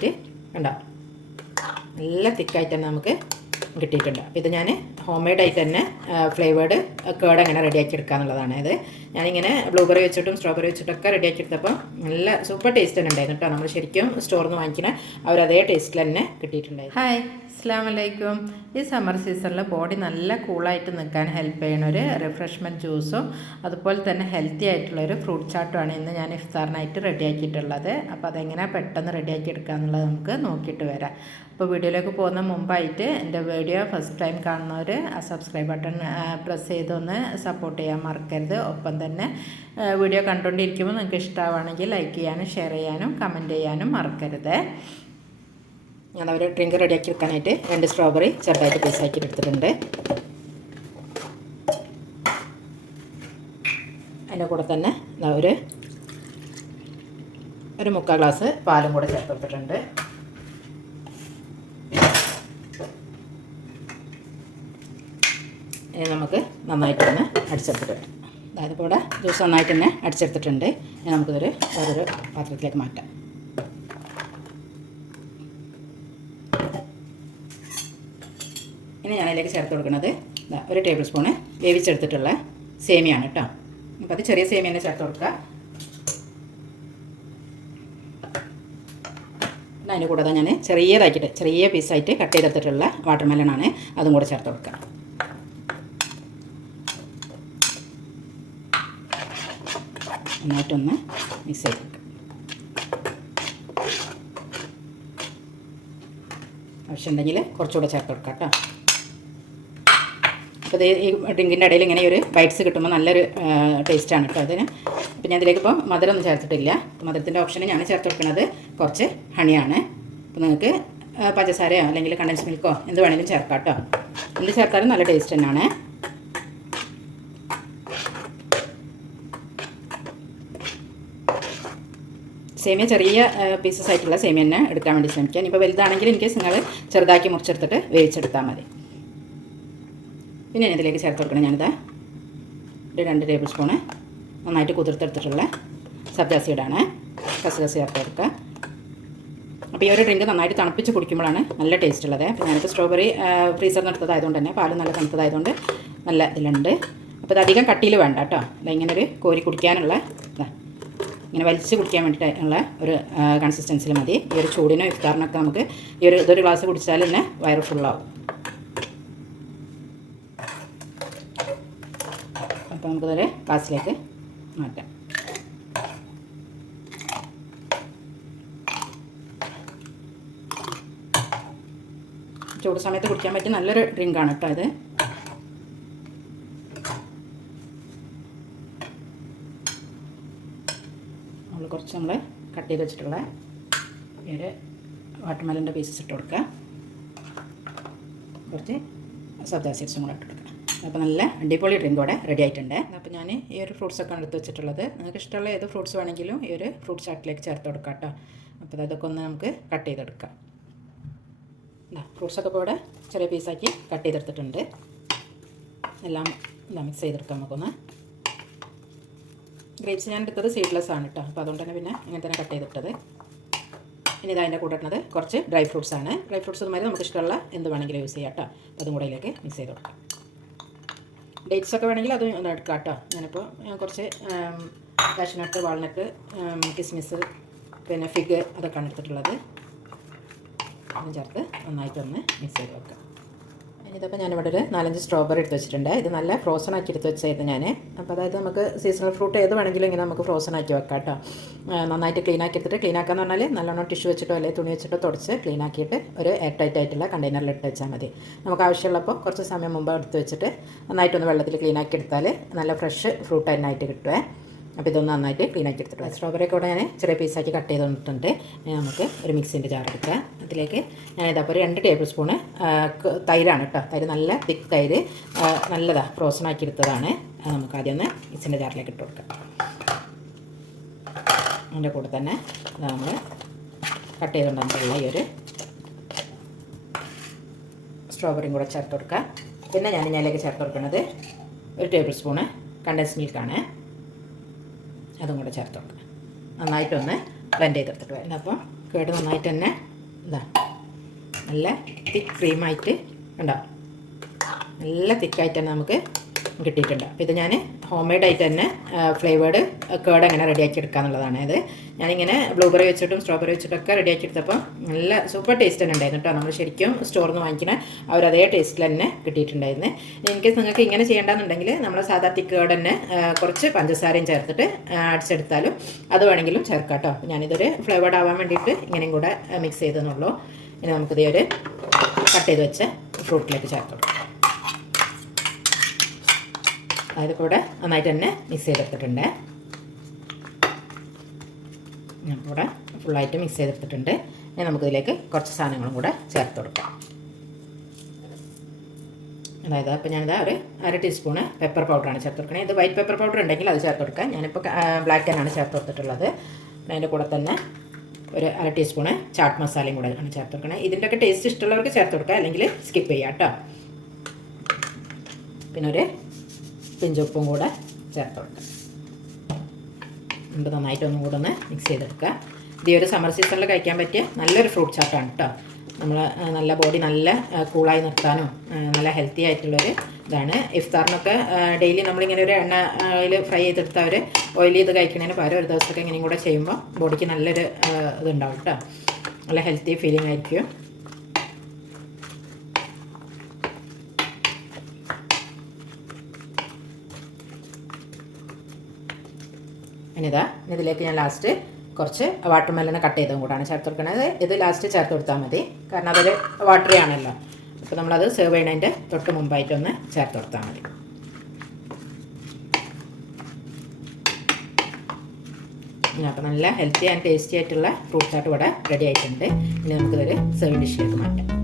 ആയിട്ട് കണ്ടോ നല്ല തിക്കായിട്ട് തന്നെ നമുക്ക് കിട്ടിയിട്ടുണ്ട്. അപ്പോൾ ഇത് ഞാൻ ഹോം മെയ്ഡായിട്ട് തന്നെ ഫ്ലേവേർഡ് കേർഡ് എങ്ങനെ റെഡിയാക്കി എടുക്കുക എന്നുള്ളതാണ്. ഇത് ഞാനിങ്ങനെ ബ്ലൂബെറി വെച്ചിട്ടും സ്ട്രോബെറി വെച്ചിട്ടൊക്കെ റെഡിയാക്കി എടുത്തപ്പോൾ നല്ല സൂപ്പർ ടേസ്റ്റ് തന്നെ ഉണ്ടായിരുന്നു കേട്ടോ. നമ്മൾ ശരിക്കും സ്റ്റോറിൽ നിന്ന് വാങ്ങിക്കുന്ന അതേ ടേസ്റ്റിൽ തന്നെ കിട്ടിയിട്ടുണ്ടായിരുന്നു. ഹായ്, അസ്സലാമു അലൈക്കും. ഈ സമ്മർ സീസണിൽ ബോഡി നല്ല കൂളായിട്ട് നിൽക്കാൻ ഹെൽപ്പ് ചെയ്യുന്ന ഒരു റിഫ്രഷ്മെൻറ്റ് ജ്യൂസും അതുപോലെ തന്നെ ഹെൽത്തി ആയിട്ടുള്ളൊരു ഫ്രൂട്ട് ചാട്ടുമാണ് ഇന്ന് ഞാൻ ഇഫ്താറിനായിട്ട് റെഡിയാക്കിയിട്ടുള്ളത്. അപ്പോൾ അതെങ്ങനെയാണ് പെട്ടെന്ന് റെഡിയാക്കി എടുക്കുക എന്നുള്ളത് നമുക്ക് നോക്കിയിട്ട് വരാം. അപ്പോൾ വീഡിയോയിലേക്ക് പോകുന്ന മുമ്പായിട്ട് എൻ്റെ വീഡിയോ ഫസ്റ്റ് ടൈം കാണുന്നവർ ആ സബ്സ്ക്രൈബ് ബട്ടൺ പ്രസ് ചെയ്തൊന്ന് സപ്പോർട്ട് ചെയ്യാൻ മറക്കരുത്. ഒപ്പം തന്നെ വീഡിയോ കണ്ടുകൊണ്ടിരിക്കുമ്പോൾ നിങ്ങൾക്ക് ഇഷ്ടമാവുകയാണെങ്കിൽ ലൈക്ക് ചെയ്യാനും ഷെയർ ചെയ്യാനും കമൻറ്റ് ചെയ്യാനും മറക്കരുത്. ഞാൻ ഒരു ഡ്രിങ്ക് റെഡിയാക്കി എടുക്കാനായിട്ട് 2 സ്ട്രോബെറി ചെറുതായിട്ട് പീസാക്കി എടുത്തിട്ടുണ്ട്. അതിൻ്റെ കൂടെ തന്നെ ഒരു 3/4 ഗ്ലാസ് പാലും കൂടെ ചേർത്ത് കൊടുത്തിട്ടുണ്ട്. ഇനി നമുക്ക് നന്നായിട്ടൊന്ന് അടിച്ചെടുത്തിട്ട് വരാം. അതായത് ഇപ്പോൾ ഇവിടെ ജ്യൂസ് നന്നായിട്ട് തന്നെ അടിച്ചെടുത്തിട്ടുണ്ട്. ഇനി നമുക്കിതൊരു വേറൊരു പാത്രത്തിലേക്ക് മാറ്റാം. ഇനി ഞാനതിലേക്ക് ചേർത്ത് കൊടുക്കുന്നത് 1 ടേബിൾ സ്പൂണ് വേവിച്ചെടുത്തിട്ടുള്ള സേമിയാണ് കേട്ടോ. അപ്പോൾ അത് ചെറിയ സേമിയ തന്നെ ചേർത്ത് കൊടുക്കുക. അതിൻ്റെ കൂടെ ഞാൻ ചെറിയ പീസായിട്ട് കട്ട് ചെയ്തെടുത്തിട്ടുള്ള വാട്ടർമെലനാണ്, അതും കൂടെ ചേർത്ത് കൊടുക്കുക. നന്നായിട്ടൊന്ന് മിക്സ് ചെയ്ത് കൊടുക്കുക. ആവശ്യമുണ്ടെങ്കിൽ കുറച്ചുകൂടെ ചേർത്ത് കൊടുക്കാം കേട്ടോ. അപ്പോൾ ഈ ഡ്രിങ്കിൻ്റെ ഇടയിൽ ഇങ്ങനെ ഒരു ബൈറ്റ്സ് കിട്ടുമ്പോൾ നല്ലൊരു ടേസ്റ്റാണ് കേട്ടോ അതിന്. അപ്പോൾ ഞാൻ ഇതിലേക്ക് ഇപ്പോൾ മധുരമൊന്നും ചേർത്തിട്ടില്ല. മധുരത്തിൻ്റെ ഓപ്ഷന് ഞാൻ ചേർത്ത് കൊടുക്കുന്നത് കുറച്ച് ഹണിയാണ്. അപ്പോൾ നിങ്ങൾക്ക് പഞ്ചസാരയോ അല്ലെങ്കിൽ കണ്ടൻസ് മിൽക്കോ എന്ത് വേണമെങ്കിലും ചേർക്കാം കേട്ടോ. എന്ത് ചേർത്താലും നല്ല ടേസ്റ്റ് തന്നെയാണ്. സേമിയ ചെറിയ പീസസ് ആയിട്ടുള്ള സേമിയ തന്നെ എടുക്കാൻ വേണ്ടി ശ്രമിക്കാം. ഇപ്പോൾ വലുതാണെങ്കിൽ എനിക്ക് നിങ്ങൾ ചെറുതാക്കി മുറിച്ചെടുത്തിട്ട് വേവിച്ചെടുത്താൽ മതി. പിന്നെ ഇതിലേക്ക് ചേർത്ത് കൊടുക്കണം ഞാനിത് 2 ടേബിൾ സ്പൂണ് നന്നായിട്ട് കുതിർത്തെടുത്തിട്ടുള്ള സബ്ജാ സീഡാണ്. കസകസ ചേർത്ത് കൊടുക്കുക. അപ്പോൾ ഈ ഒരു ഡ്രിങ്ക് നന്നായിട്ട് തണുപ്പിച്ച് കുടിക്കുമ്പോഴാണ് നല്ല ടേസ്റ്റ് ഉള്ളത്. അപ്പോൾ ഞാനിപ്പോൾ സ്ട്രോബെറി ഫ്രീസറിൽ നിന്ന് എടുത്തതായതുകൊണ്ട് തന്നെ പാലും നല്ല തണുത്തതായതുകൊണ്ട് നല്ല ഇതിലുണ്ട്. അപ്പോൾ ഇത് അധികം കട്ടിയിൽ വേണ്ട കേട്ടോ. ഇങ്ങനെ ഒരു കോരി കുടിക്കാനുള്ള ഇങ്ങനെ വലിച്ച് കുടിക്കാൻ വേണ്ടിയിട്ടുള്ള ഒരു കൺസിസ്റ്റൻസിൽ മതി. ഈ ഒരു ചൂടിനോ ഇഫ്താറിനൊക്കെ നമുക്ക് ഇതൊരു ഗ്ലാസ് കുടിച്ചാൽ തന്നെ വയറ് ഫുള്ളാവും. അപ്പോൾ നമുക്കിതൊരു ഗ്ലാസ്സിലേക്ക് മാറ്റാം. ചൂട് സമയത്ത് കുടിക്കാൻ പറ്റിയ നല്ലൊരു ഡ്രിങ്കാണ് കേട്ടോ ഇത്. കുറച്ച് നമ്മൾ കട്ട് ചെയ്ത് വെച്ചിട്ടുള്ള ഒരു വാട്ടർമെലൻ്റെ പീസസ് ഇട്ട് കൊടുക്കുക. കുറച്ച് സബ്ജാ സീഡ്സും കൂടെ ഇട്ട് കൊടുക്കുക. അപ്പോൾ നല്ല അടിപൊളി ഡ്രിങ്ക് ഇവിടെ റെഡി ആയിട്ടുണ്ട്. അപ്പോൾ ഞാൻ ഈ ഒരു ഫ്രൂട്ട്സൊക്കെ എടുത്ത് വെച്ചിട്ടുള്ളത്. നിങ്ങൾക്ക് ഇഷ്ടമുള്ള ഏത് ഫ്രൂട്ട്സ് വേണമെങ്കിലും ഈ ഒരു ഫ്രൂട്ട് ചാട്ടിലേക്ക് ചേർത്ത് കൊടുക്കാം കേട്ടോ. അപ്പോൾ അതൊക്കെ ഒന്ന് നമുക്ക് കട്ട് ചെയ്തെടുക്കാം. ഫ്രൂട്ട്സൊക്കെ ഇപ്പോൾ ഇവിടെ ചെറിയ പീസാക്കി കട്ട് ചെയ്തെടുത്തിട്ടുണ്ട്. എല്ലാം മിക്സ് ചെയ്തെടുക്കാം നമുക്കൊന്ന്. ഗ്രേപ്സ് ഞാൻ എടുത്തത് സീഡ്ലെസ് ആണ് കേട്ടോ. അപ്പോൾ അതുകൊണ്ട് തന്നെ പിന്നെ ഇങ്ങനെ തന്നെ കട്ട് ചെയ്തിട്ടത്. ഇനി ഇതതിൻ്റെ കൂടെ ഇടുന്നത് കുറച്ച് ഡ്രൈ ഫ്രൂട്ട്സ് ആണ്. ഡ്രൈ ഫ്രൂട്ട്സ് ഇതുമാതിരി നമുക്ക് ഇഷ്ടമുള്ള എന്ത് വേണമെങ്കിലും യൂസ് ചെയ്യാം കേട്ടോ. അപ്പോൾ അതും കൂടെ ഇതിലേക്ക് മിക്സ് ചെയ്ത് കൊടുക്കാം. ഡേറ്റ്സ് ഒക്കെ വേണമെങ്കിൽ അതും ഒന്ന് എടുക്കാം കേട്ടോ. ഞാനിപ്പോൾ കുറച്ച് കാഷ്നട്ട്, വാൾനട്ട്, കിസ്മിസ്, പിന്നെ ഫിഗ് അതൊക്കെയാണ് എടുത്തിട്ടുള്ളത്. അതും ചേർത്ത് നന്നായിട്ടൊന്ന് മിക്സ് ചെയ്ത് വെക്കാം. ഇതപ്പോൾ ഞാനിവിടെ ഒരു 4-5 സ്ട്രോബെറി എടുത്ത് വെച്ചിട്ടുണ്ട്. ഇത് നല്ല ഫ്രോസൺ ആക്കി എടുത്ത് വെച്ചായിരുന്നു ഞാൻ. അപ്പോൾ അതായത് നമുക്ക് സീസണൽ ഫ്രൂട്ട് ഏത് വേണമെങ്കിലും ഇങ്ങനെ നമുക്ക് ഫ്രോസൺ ആക്കി വെക്കാം കേട്ടോ. നന്നായിട്ട് ക്ലീൻ ആക്കി എടുത്തിട്ട്, ക്ലീൻ ആക്കാന്ന് പറഞ്ഞാൽ നല്ലോണം ടിഷ്യൂ വെച്ചിട്ടോ അല്ലെങ്കിൽ തുണി വെച്ചിട്ടോ തുടച്ച് ക്ലീൻ ആക്കിയിട്ട് ഒരു എയർ ടൈറ്റ് ആയിട്ടുള്ള കണ്ടെയ്നറിൽ ഇട്ട് വെച്ചാൽ മതി. നമുക്ക് ആവശ്യമുള്ളപ്പോൾ കുറച്ച് സമയം മുമ്പ് എടുത്ത് വെച്ചിട്ട് നന്നായിട്ടൊന്ന് വെള്ളത്തിൽ ക്ലീൻ ആക്കി എടുത്താൽ നല്ല ഫ്രഷ് ഫ്രൂട്ട് തന്നെയായിട്ട് കിട്ടുമേ. അപ്പോൾ ഇതൊന്ന് നന്നായിട്ട് ക്ലീൻ ആക്കി എടുത്തിട്ട് സ്ട്രോബെറി കൂടെ ഞാൻ ചെറിയ പീസാക്കി കട്ട് ചെയ്ത് തന്നിട്ടുണ്ട്. നമുക്ക് ഒരു മിക്സിൻ്റെ ജാർ എടുക്കുക. അതിലേക്ക് ഞാനിതപ്പോൾ ഒരു 2 ടേബിൾ സ്പൂണ് തൈരാണ് കേട്ടോ. തൈര് നല്ല തിക്ക് തൈര്, നല്ലതാണ്, ഫ്രോസൺ ആക്കി എടുത്തതാണ്. നമുക്ക് ആദ്യം ഒന്ന് മിക്സിൻ്റെ ജാറിലേക്ക് ഇട്ട് കൊടുക്കാം. അതിൻ്റെ കൂടെ തന്നെ നമ്മൾ കട്ട് ചെയ്തുകൊണ്ടുള്ള ഈ ഒരു സ്ട്രോബെറിയും കൂടെ ചേർത്ത് കൊടുക്കുക. പിന്നെ ഞാൻ ഇതിലേക്ക് ചേർത്ത് കൊടുക്കുന്നത് 1 ടേബിൾ സ്പൂണ് കണ്ടൻസ് മിൽക്കാണ്. അതും കൂടെ ചേർത്ത് കൊടുക്കുക. നന്നായിട്ടൊന്ന് ബ്ലെൻഡ് ചെയ്തെടുത്തിട്ട് വരണം. അപ്പോൾ കേട് നന്നായിട്ട് തന്നെ ഇതാ നല്ല തിക്ക് ക്രീമായിട്ട് ഉണ്ടോ, നല്ല തിക്കായിട്ട് തന്നെ നമുക്ക് കിട്ടിയിട്ടുണ്ട്. അപ്പോൾ ഇത് ഞാൻ ഹോം മെയ്ഡ് ആയിട്ട് തന്നെ ഫ്ലേവേർഡ് കേർഡ് എങ്ങനെ റെഡിയാക്കി എടുക്കുക എന്നുള്ളതാണ്. ഇത് ഞാനിങ്ങനെ ബ്ലൂബെറി വെച്ചിട്ടും സ്ട്രോബെറി വെച്ചിട്ടൊക്കെ റെഡിയാക്കി എടുത്തപ്പോൾ നല്ല സൂപ്പർ ടേസ്റ്റ് തന്നെ ഉണ്ടായിരുന്നു കേട്ടോ. നമ്മൾ ശരിക്കും സ്റ്റോറിൽ നിന്ന് വാങ്ങിക്കുന്ന ആ ഒരു അതേ ടേസ്റ്റിൽ തന്നെ കിട്ടിയിട്ടുണ്ടായിരുന്നു. ഇൻകേസ് നിങ്ങൾക്ക് ഇങ്ങനെ ചെയ്യേണ്ടതെന്നുണ്ടെങ്കിൽ നമ്മൾ സാധാ തിക്ക് കേർഡ് തന്നെ കുറച്ച് പഞ്ചസാരയും ചേർത്തിട്ട് അടിച്ചെടുത്താലും അത് വേണമെങ്കിലും ചേർക്കാം കേട്ടോ. ഞാനിതൊരു ഫ്ലേവേർഡ് ആവാൻ വേണ്ടിയിട്ട് ഇങ്ങനെയും കൂടെ മിക്സ് ചെയ്തെന്നുള്ളൂ. ഇനി നമുക്കിത് ഒരു കട്ട് ചെയ്ത് വെച്ച് ഫ്രൂട്ടിലേക്ക് ചേർത്ത് കൊടുക്കാം. അതായത് കൂടെ നന്നായിട്ട് തന്നെ മിക്സ് ചെയ്തെടുത്തിട്ടുണ്ട്. ഞാൻ കൂടെ ഫുള്ളായിട്ട് മിക്സ് ചെയ്തെടുത്തിട്ടുണ്ട്. ഇനി നമുക്കിതിലേക്ക് കുറച്ച് സാധനങ്ങളും കൂടെ ചേർത്ത് കൊടുക്കാം. അതായത് അപ്പോൾ ഞാനിത് ഒരു 1/2 ടീസ്പൂണ് പെപ്പർ പൗഡറാണ് ചേർത്ത് കൊടുക്കുന്നത്. ഇത് വൈറ്റ് പെപ്പർ പൗഡർ ഉണ്ടെങ്കിൽ അത് ചേർത്ത് കൊടുക്കാം. ഞാനിപ്പോൾ ബ്ലാക്ക് തന്നെയാണ് ചേർത്ത് കൊടുത്തിട്ടുള്ളത്. അതിൻ്റെ കൂടെ തന്നെ ഒരു 1/2 ടീസ്പൂണ് ചാട്ട് മസാലയും കൂടെ ആണ് ചേർത്ത് കൊടുക്കുന്നത്. ഇതിൻ്റെയൊക്കെ ടേസ്റ്റ് ഇഷ്ടമുള്ളവർക്ക് ചേർത്ത് കൊടുക്കുക, അല്ലെങ്കിൽ സ്കിപ്പ് ചെയ്യാം കേട്ടോ. പിന്നെ ഒരു പിഞ്ചുപ്പും കൂടെ ചേർത്ത് കൊടുക്കുക. നമുക്ക് നന്നായിട്ടൊന്നും കൂടെ ഒന്ന് മിക്സ് ചെയ്തെടുക്കുക. ഇത് ഈ ഒരു സമ്മർ സീസണിൽ കഴിക്കാൻ പറ്റിയ നല്ലൊരു ഫ്രൂട്ട് ചാട്ടാണ് കേട്ടോ. നമ്മൾ നല്ല ബോഡി നല്ല കൂളായി നിർത്താനും നല്ല ഹെൽത്തി ആയിട്ടുള്ളൊരു ഇതാണ്. ഇഫ്താറിനൊക്കെ ഡെയിലി നമ്മളിങ്ങനെ ഒരു എണ്ണയിൽ ഫ്രൈ ചെയ്തെടുത്ത അവർ ഓയിൽ ചെയ്ത് കഴിക്കുന്നതിന് പകരം ഒരു ദിവസമൊക്കെ ഇങ്ങനെയും കൂടെ ചെയ്യുമ്പോൾ ബോഡിക്ക് നല്ലൊരു ഇതുണ്ടാവും കേട്ടോ. നല്ല ഹെൽത്തി ഫീലിംഗ് ആയിരിക്കും. ഇനിതാ ഇതിലേക്ക് ഞാൻ ലാസ്റ്റ് കുറച്ച് വാട്ടർ മെലൺ കട്ട് ചെയ്തതും കൂടാണ് ചേർത്ത് കൊടുക്കുന്നത്. ഇത് ലാസ്റ്റ് ചേർത്ത് കൊടുത്താൽ മതി, കാരണം അതൊരു വാട്ടറി ആണല്ലോ. അപ്പോൾ നമ്മളത് സെർവ് ചെയ്യുന്നതിൻ്റെ തൊട്ട് മുമ്പായിട്ടൊന്ന് ചേർത്ത് കൊടുത്താൽ മതി. അപ്പോൾ നല്ല ഹെൽത്തി ആൻഡ് ടേസ്റ്റി ആയിട്ടുള്ള ഫ്രൂട്ട് ചാട്ട് ഇവിടെ റെഡി ആയിട്ടുണ്ട്. ഇനി നമുക്കിതൊരു സെർവിങ് ഡിഷിലേക്ക് മാറ്റാം.